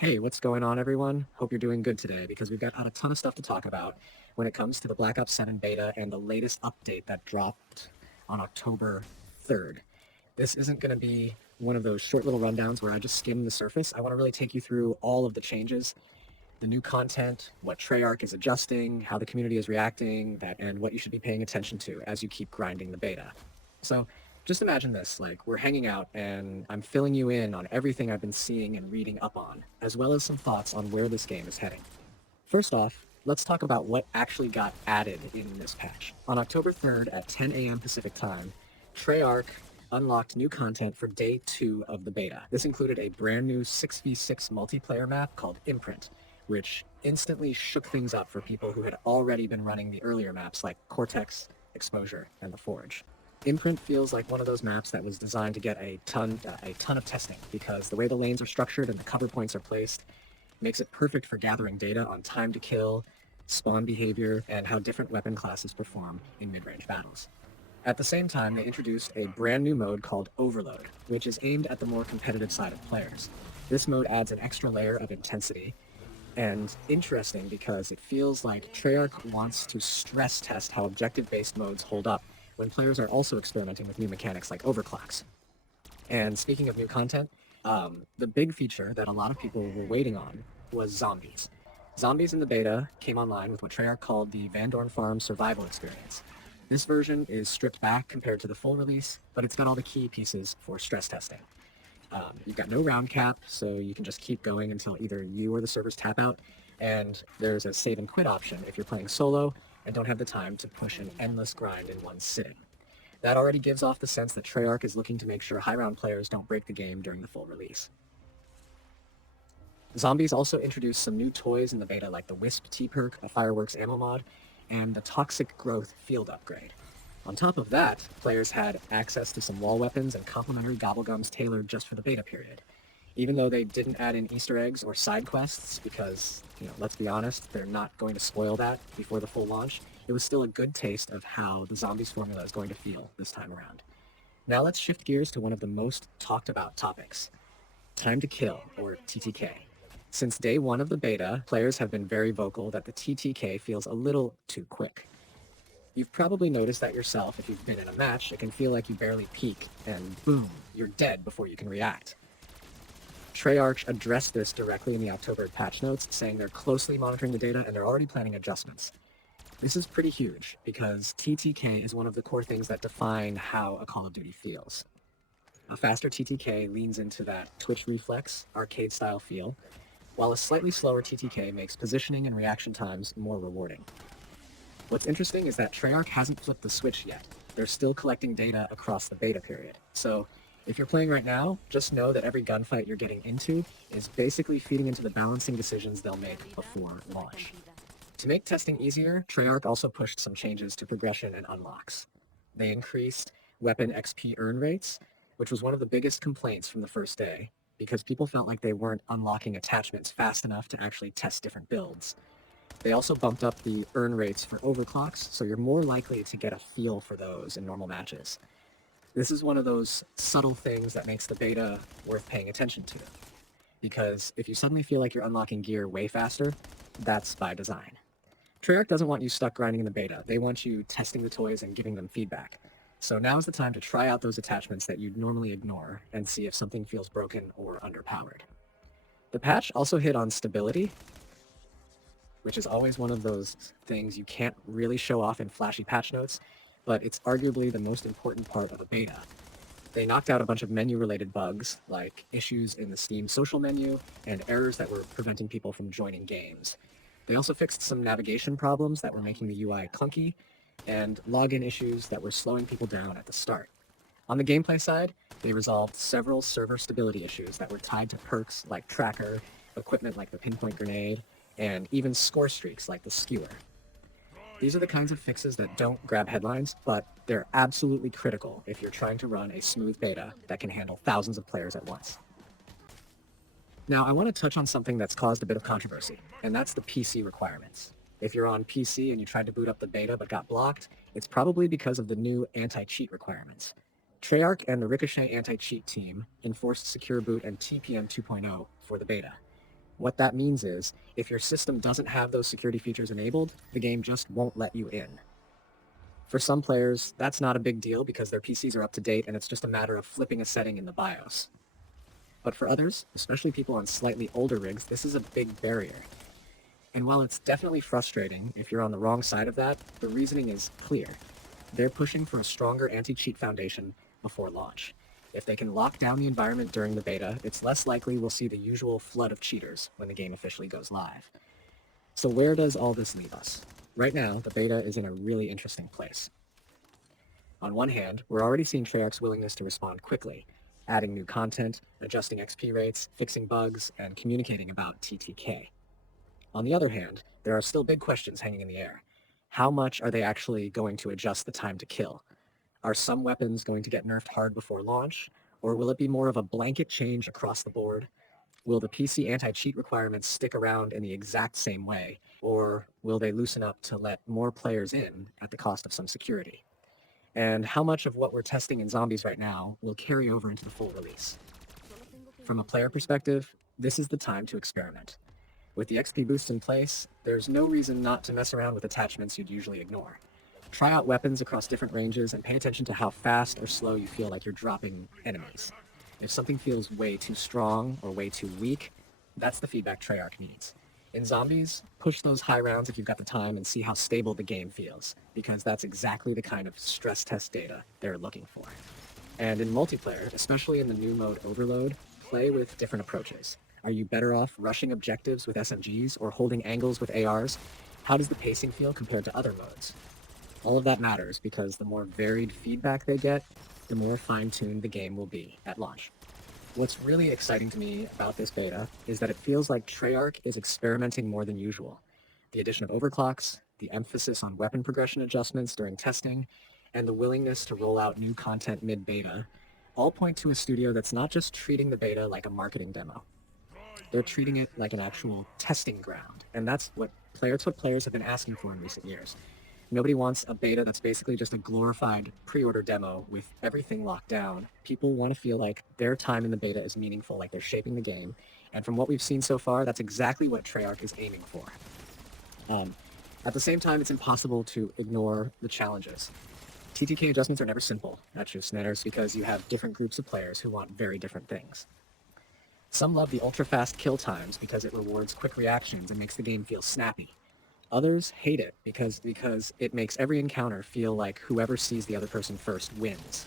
Hey, what's going on, everyone? Hope you're doing good today because we've got a ton of stuff to talk about when it comes to the Black Ops 7 beta and the latest update that dropped on October 3rd. This isn't going to be one of those short little rundowns where I just skim the surface. I want to really take you through all of the changes, the new content, what Treyarch is adjusting, how the community is reacting, and what you should be paying attention to as you keep grinding the beta. So just imagine this, like we're hanging out and I'm filling you in on everything I've been seeing and reading up on, as well as some thoughts on where this game is heading. First off, let's talk about what actually got added in this patch. On October 3rd at 10 a.m. Pacific time, Treyarch unlocked new content for day 2 of the beta. This included a brand new 6v6 multiplayer map called Imprint, which instantly shook things up for people who had already been running the earlier maps like Cortex, Exposure, and the Forge. Imprint feels like one of those maps that was designed to get a ton of testing because the way the lanes are structured and the cover points are placed makes it perfect for gathering data on time to kill, spawn behavior, and how different weapon classes perform in mid-range battles. At the same time, they introduced a brand new mode called Overload, which is aimed at the more competitive side of players. This mode adds an extra layer of intensity and interesting because it feels like Treyarch wants to stress test how objective-based modes hold up when players are also experimenting with new mechanics like overclocks. And speaking of new content, the big feature that a lot of people were waiting on was zombies. Zombies in the beta came online with what Treyarch called the Vandorn Farm survival experience. This version is stripped back compared to the full release, but it's got all the key pieces for stress testing. You've got no round cap, so you can just keep going until either you or the servers tap out, and there's a save and quit option if you're playing solo and don't have the time to push an endless grind in one sitting. That already gives off the sense that Treyarch is looking to make sure high-round players don't break the game during the full release. Zombies also introduced some new toys in the beta like the Wisp T-Perk, a fireworks ammo mod, and the Toxic Growth field upgrade. On top of that, players had access to some wall weapons and complimentary gobblegums tailored just for the beta period. Even though they didn't add in Easter eggs or side quests, because, let's be honest, they're not going to spoil that before the full launch, it was still a good taste of how the Zombies formula is going to feel this time around. Now let's shift gears to one of the most talked about topics, time to kill, or TTK. Since day 1 of the beta, players have been very vocal that the TTK feels a little too quick. You've probably noticed that yourself if you've been in a match. It can feel like you barely peek, and boom, you're dead before you can react. Treyarch addressed this directly in the October patch notes, saying they're closely monitoring the data and they're already planning adjustments. This is pretty huge because TTK is one of the core things that define how a Call of Duty feels. A faster TTK leans into that twitch reflex, arcade-style feel, while a slightly slower TTK makes positioning and reaction times more rewarding. What's interesting is that Treyarch hasn't flipped the switch yet. They're still collecting data across the beta period. So if you're playing right now, just know that every gunfight you're getting into is basically feeding into the balancing decisions they'll make before launch. To make testing easier, Treyarch also pushed some changes to progression and unlocks. They increased weapon XP earn rates, which was one of the biggest complaints from the first day, because people felt like they weren't unlocking attachments fast enough to actually test different builds. They also bumped up the earn rates for overclocks, so you're more likely to get a feel for those in normal matches. This is one of those subtle things that makes the beta worth paying attention to, because if you suddenly feel like you're unlocking gear way faster, that's by design. Treyarch doesn't want you stuck grinding in the beta. They want you testing the toys and giving them feedback. So now's the time to try out those attachments that you'd normally ignore and see if something feels broken or underpowered. The patch also hit on stability, which is always one of those things you can't really show off in flashy patch notes, but it's arguably the most important part of a beta. They knocked out a bunch of menu-related bugs, like issues in the Steam social menu and errors that were preventing people from joining games. They also fixed some navigation problems that were making the UI clunky, and login issues that were slowing people down at the start. On the gameplay side, they resolved several server stability issues that were tied to perks like Tracker, equipment like the Pinpoint Grenade, and even score streaks like the Skewer. These are the kinds of fixes that don't grab headlines, but they're absolutely critical if you're trying to run a smooth beta that can handle thousands of players at once. Now, I want to touch on something that's caused a bit of controversy, and that's the PC requirements. If you're on PC and you tried to boot up the beta but got blocked, it's probably because of the new anti-cheat requirements. Treyarch and the Ricochet anti-cheat team enforced Secure Boot and TPM 2.0 for the beta. What that means is, if your system doesn't have those security features enabled, the game just won't let you in. For some players, that's not a big deal because their PCs are up to date and it's just a matter of flipping a setting in the BIOS. But for others, especially people on slightly older rigs, this is a big barrier. And while it's definitely frustrating if you're on the wrong side of that, the reasoning is clear. They're pushing for a stronger anti-cheat foundation before launch. If they can lock down the environment during the beta, it's less likely we'll see the usual flood of cheaters when the game officially goes live. So where does all this leave us? Right now, the beta is in a really interesting place. On one hand, we're already seeing Treyarch's willingness to respond quickly, adding new content, adjusting XP rates, fixing bugs, and communicating about TTK. On the other hand, there are still big questions hanging in the air. How much are they actually going to adjust the time to kill? Are some weapons going to get nerfed hard before launch, or will it be more of a blanket change across the board? Will the PC anti-cheat requirements stick around in the exact same way, or will they loosen up to let more players in at the cost of some security? And how much of what we're testing in Zombies right now will carry over into the full release? From a player perspective, this is the time to experiment. With the XP boost in place, there's no reason not to mess around with attachments you'd usually ignore. Try out weapons across different ranges and pay attention to how fast or slow you feel like you're dropping enemies. If something feels way too strong or way too weak, that's the feedback Treyarch needs. In Zombies, push those high rounds if you've got the time and see how stable the game feels, because that's exactly the kind of stress test data they're looking for. And in multiplayer, especially in the new mode Overload, play with different approaches. Are you better off rushing objectives with SMGs or holding angles with ARs? How does the pacing feel compared to other modes? All of that matters because the more varied feedback they get, the more fine-tuned the game will be at launch. What's really exciting to me about this beta is that it feels like Treyarch is experimenting more than usual. The addition of overclocks, the emphasis on weapon progression adjustments during testing, and the willingness to roll out new content mid-beta all point to a studio that's not just treating the beta like a marketing demo. They're treating it like an actual testing ground, and that's what players have been asking for in recent years. Nobody wants a beta that's basically just a glorified pre-order demo with everything locked down. People want to feel like their time in the beta is meaningful, like they're shaping the game. And from what we've seen so far, that's exactly what Treyarch is aiming for. At the same time, it's impossible to ignore the challenges. TTK adjustments are never simple at Shoots Matters because you have different groups of players who want very different things. Some love the ultra-fast kill times because it rewards quick reactions and makes the game feel snappy. Others hate it because it makes every encounter feel like whoever sees the other person first wins.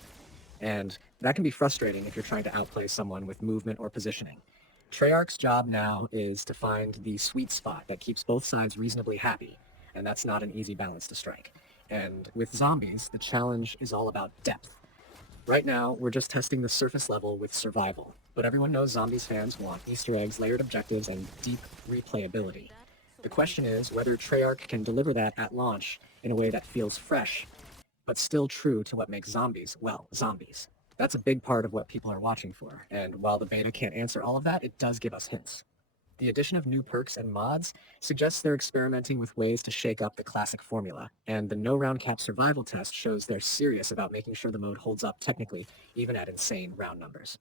And that can be frustrating if you're trying to outplay someone with movement or positioning. Treyarch's job now is to find the sweet spot that keeps both sides reasonably happy, and that's not an easy balance to strike. And with Zombies, the challenge is all about depth. Right now, we're just testing the surface level with survival, but everyone knows Zombies fans want Easter eggs, layered objectives, and deep replayability. The question is whether Treyarch can deliver that at launch in a way that feels fresh, but still true to what makes Zombies, well, Zombies. That's a big part of what people are watching for, and while the beta can't answer all of that, it does give us hints. The addition of new perks and mods suggests they're experimenting with ways to shake up the classic formula, and the no round cap survival test shows they're serious about making sure the mode holds up technically, even at insane round numbers.